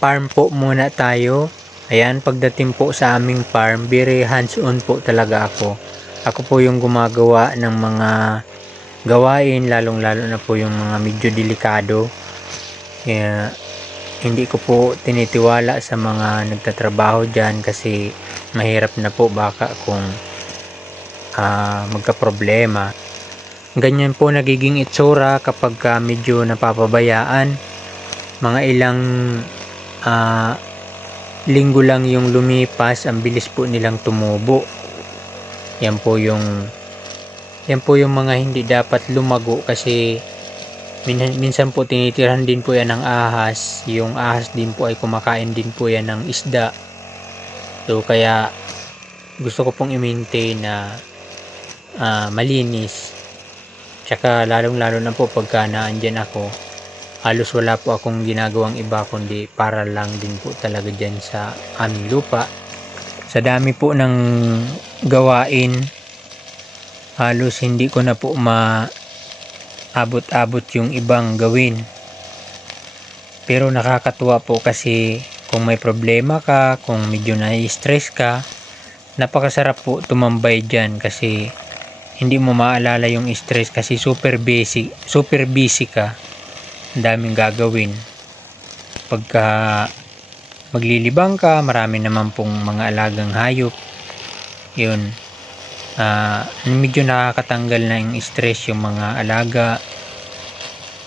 farm po muna tayo. Ayan, pagdating po sa aming farm, very hands-on po talaga ako. Ako po yung gumagawa ng mga gawain, lalong-lalo na po yung mga medyo delikado. Kaya, hindi ko po tinitiwala sa mga nagtatrabaho dyan kasi mahirap na po baka kung magka-problema. Ganyan po nagiging itsura kapag medyo napapabayaan. Mga ilang linggo lang yung lumipas, ang bilis po nilang tumubo. Yan po yung mga hindi dapat lumago kasi minsan po tinitirahan din po yan ng ahas. Yung ahas din po ay kumakain din po yan ng isda. So kaya gusto ko pong i-maintain na malinis. Tsaka lalong-lalo na po pagka naandyan ako, halos wala po akong ginagawang iba kundi para lang din po talaga dyan sa aming lupa. Sa dami po ng gawain, halos hindi ko na po maabot-abot yung ibang gawin. Pero nakakatuwa po kasi kung may problema ka, kung medyo na-stress ka, napakasarap po tumambay dyan kasi hindi mo maalala yung stress kasi super busy ka. Ang daming gagawin. Pagka maglilibang ka, marami naman pong mga alagang hayop. Yun. Medyo nakakatanggal na yung stress yung mga alaga.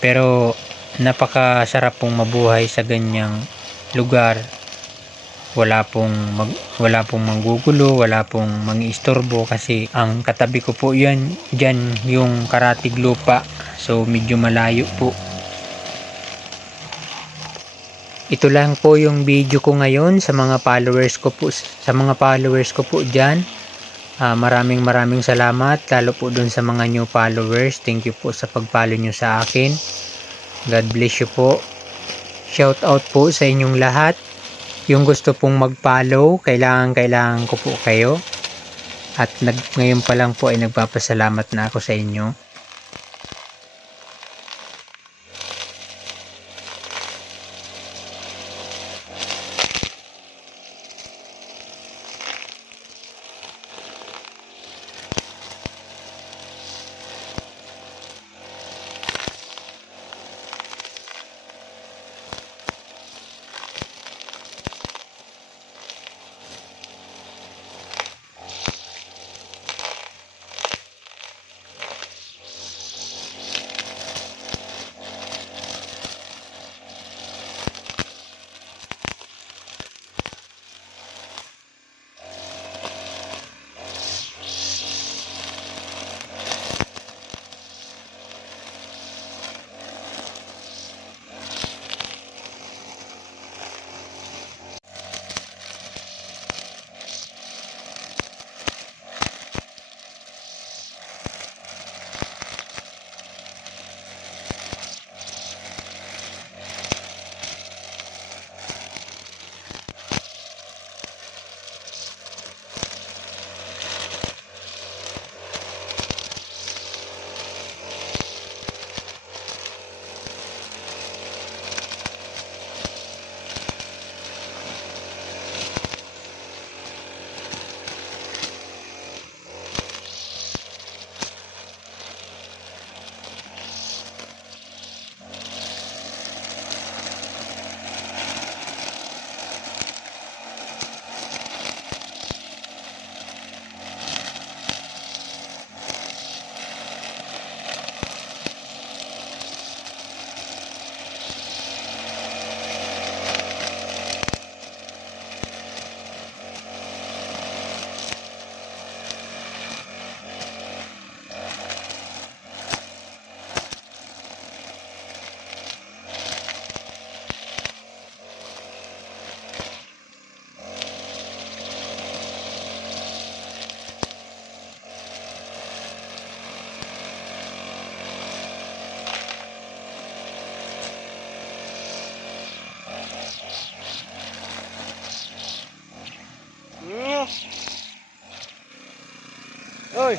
Pero napakasarap pong mabuhay sa ganyang lugar. Wala pong manggugulo, wala pong mangiistorbo kasi ang katabi ko po yan dyan yung karatig lupa. So medyo malayo po. Ito lang po yung video ko ngayon sa mga followers ko po dyan. Maraming salamat lalo po dun sa mga new followers. Thank you po sa pag-follow nyo sa akin. God bless you po. Shout out po sa inyong lahat. Yung gusto pong mag-follow, kailangan ko po kayo. At ngayon pa lang po ay nagpapasalamat na ako sa inyo. Oi.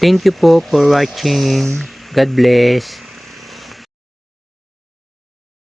Thank you po for watching. God bless.